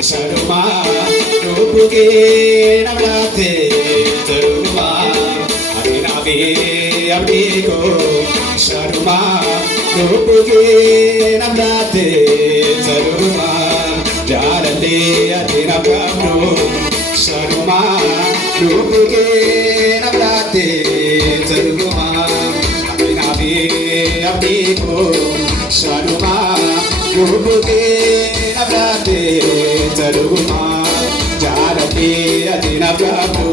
Sharuma, Nubuke, Namrate, Taruma, Abinavi, Abdiko, Sharuma, Nubuke, Namrate, Taruma, Jalale, Adinakamu, Sharuma, Nubuke, Namrate, Taruma, Abinavi, Abdiko, Sharuma, Nubuke, Nabrate, Taruma, Jalati, Adinakamu,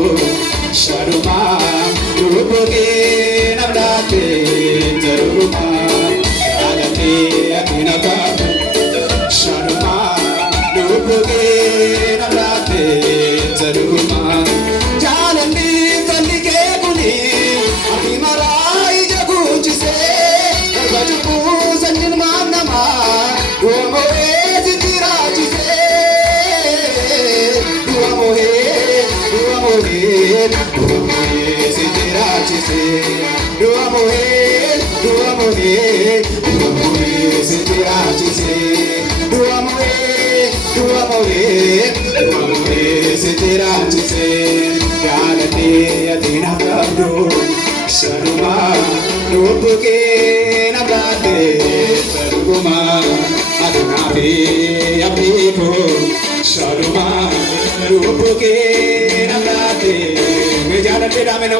Sharuma, Nubuke, Nabrate, Taruma, Jalati, Adinakamu, Sharuma, Nubuke, Nabrate, Taruma, Jalandi, Talike Buni, Abimarai Jagunchise, Bajuku, Sanjin Manama, Sharuma, Nubuke, Nabrate, Taruma, Adinavi, Abdiko, Sharuma, Nubuke, Nabrate, Jalate, Rameno,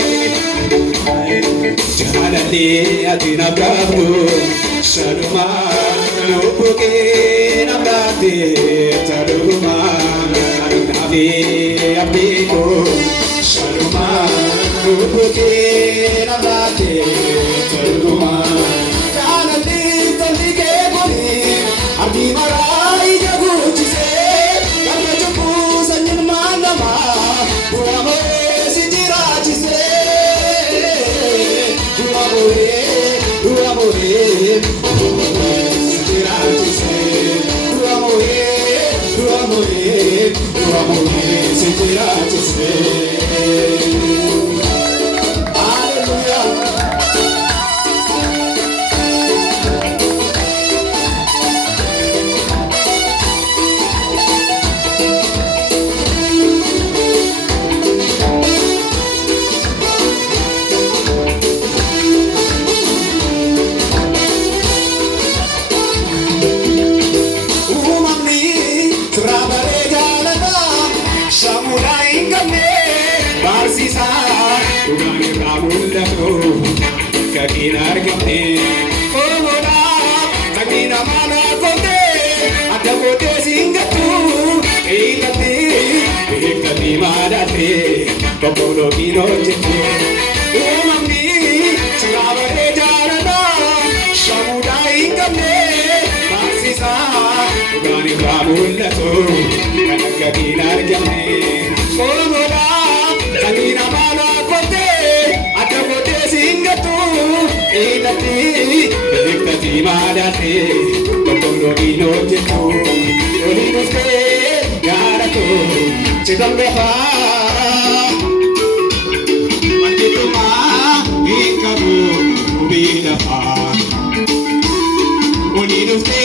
Jalate, Adinakamu, Sharuma, Nubuke, Nabrate, Taruma, Adinavi, Abdiko, Sharuma, Nubuke, Nabrate, Taruma, Jalate, Talike Buni, Abimarai Jagunchise, Bajuku, Sanjin Manama, Uamore, Sitirachise, Uamore, Sitirachise, Uamore, Sitirachise. Kakinar kami, omoda, takina mana kote, ada kote singatu, ikati madate, kopolo kino jete, umami, sabare jarada, samudai kami, masisa, ugani kamulato, kakinar kami, omoda, takina mana kote, ada kote singatu. Ikati madate, kopolo kino jete, olinuste, yarako, chidambeha, mandituma, ikabu, bidaha, olinuste,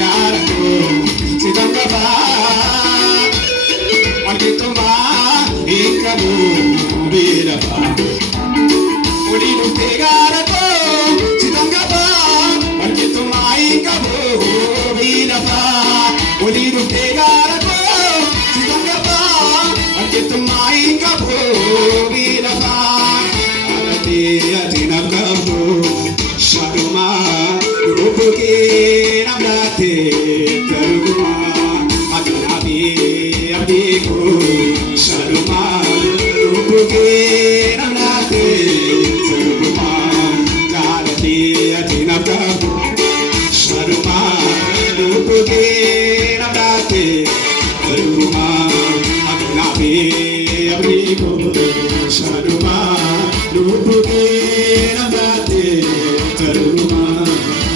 yarako, chidambeha, mandituma, ikabu, bidaha, olinuste, yarako. Sharuma, Nubuke, Nabrate, Taruma, Adinavi, Abdiko, Sharuma, Nubuke, Nabrate, Taruma, Jalati, Adinakamu, Sharuma, Nubuke, Nabrate, Taruma, Adinavi, Abdiko, Sharuma, Nubuke, Nabrate, Taruma,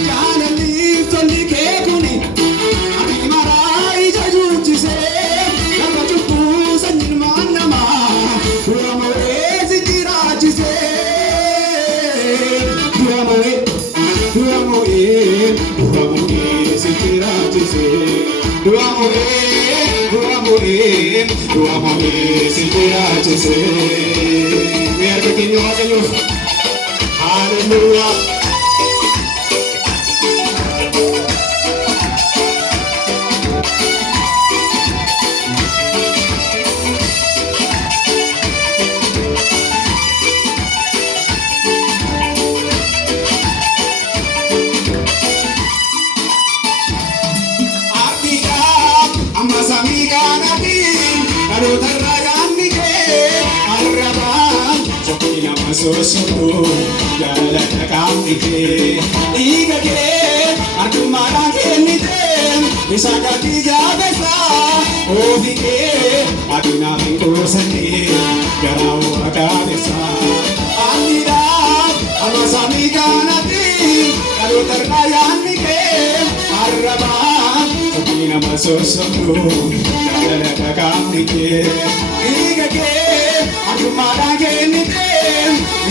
Jalali, Talike Buni, Abimarai Jagunchise, Bajuku, du'amame si jiraachise. Mee harka keenya waaqayyoof haleluuyaa. Sosoto jalata kamike igake atumara kenite isaka tijabesa ofike aduna ngosane garao akabesa amira amasami kanati alutarna yanike araba sokina masosoto jalata kamike igake atumara kenite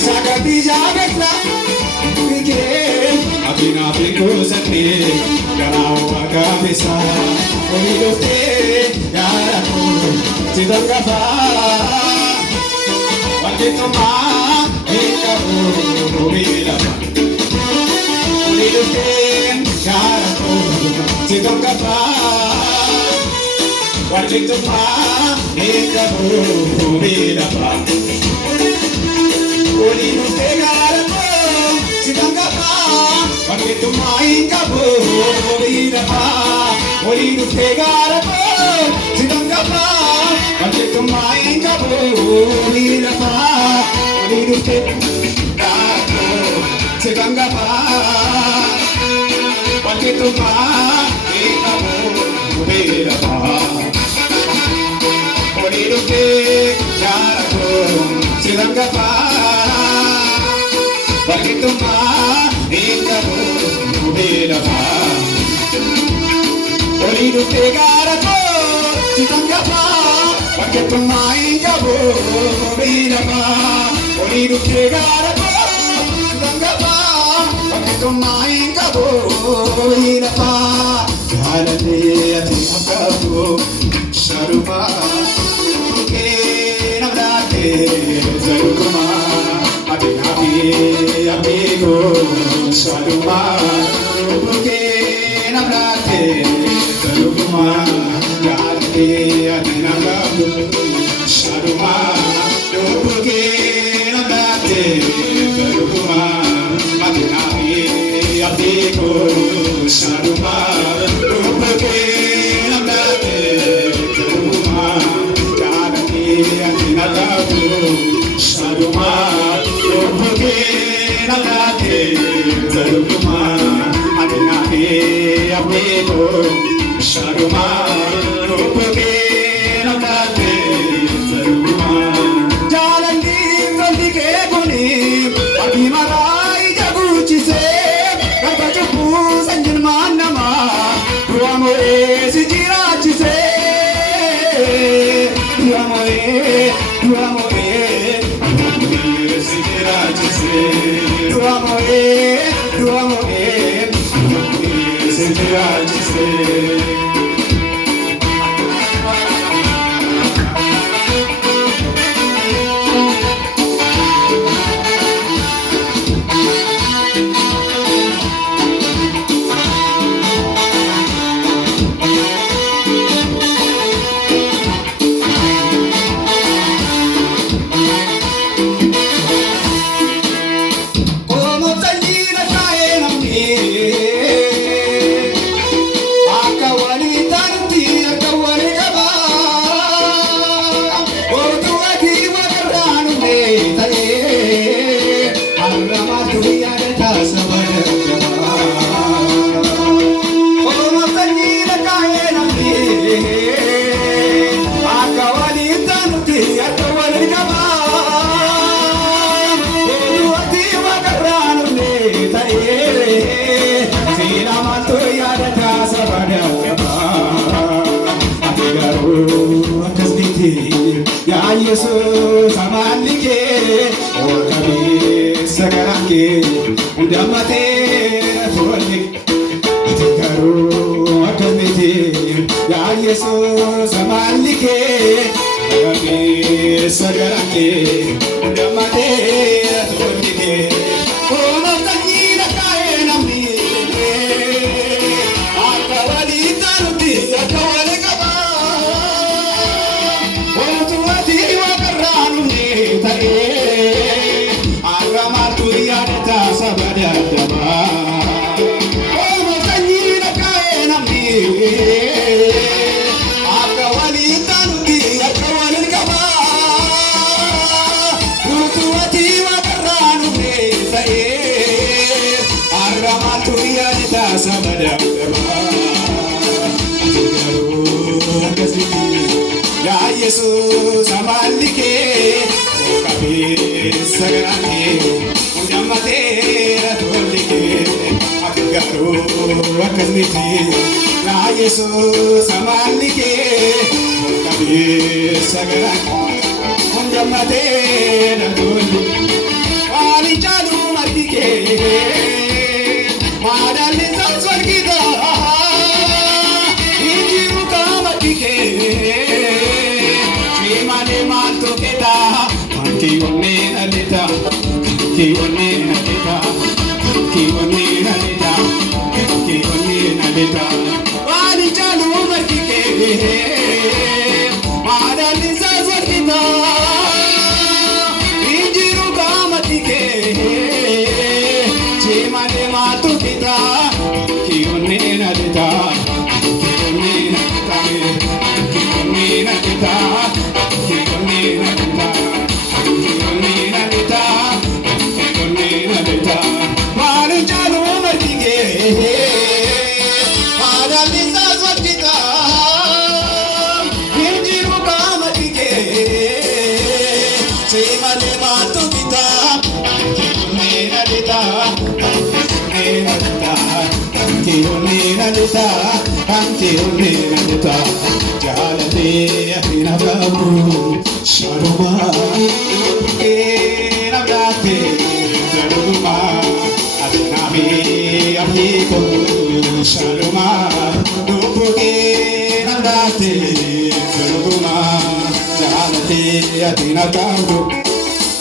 Sakati jabekla, bike, abina biko sakne, garao agabesa, olidote, yarako, tidangapa, wakitoma, ekabo, obilapa, olidote, yarako, tidangapa, wakitoma, ekabo, obilapa. Olinu tegarapo, sidangapa, paketu maingabo, olirapa. Olinu tegarapo, sidangapa, paketu maingabo, olirapa. Olinu tegarapo, sidangapa, paketu maingabo, olirapa. Olinu tegarapo, sidangapa. Pakituma ingabo ubelapa Olidu tegarapo sidangapa Pakituma ingabo ubelapa Olidu tegarapo sidangapa Pakituma ingabo ubelapa Halane ati akabu sharuma Uke namdate zarukuma Amigo, Saluma, Uke, Nabrate, Saluma, Yate, Adinagabu, Saluma, Uke, Nabrate, Saluma, Matinabi, Amigo, Saluma, Uke, Nabrate, Saluma, Yate, Adinagabu, Saluma. Sharuma, Rupuke, Namate, Zaruma, Jalandi, Zaldike, Guni, Abimarai, Jaguchi, Kapachupu, Sanjin Manama, Ruamore, Sijirachi, Ruamore, Ruamore, Sijirachi, Ruamore, Ruamore, Sijirachi. Yesus amalike orkabe sakarake undamate folik atikaru akamete ya Yesus amalike Jesus amalike kabe sagrake undamatera tolike akgaru akazniti ya Jesus amalike kabe sagrake undamatera tolike wali chalu matike madali zanzorgida injiru kamatike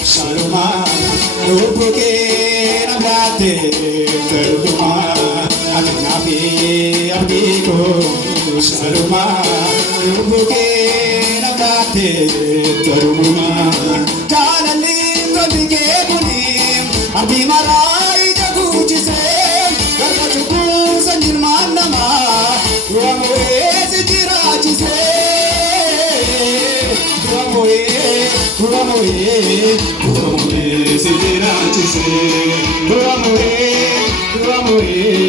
Shaloma, Rupuke, Nabate, Teruma, Adinabi, Abiko, Shaloma, Rupuke, Nabate, Teruma, Janali, Tolike, Punim, Abimarai, Jaguchise, Kakachuku, Sanjirmanama, Ruamoe, Jirachise, Ruamoe. Amore, se dirá-te ser, amore,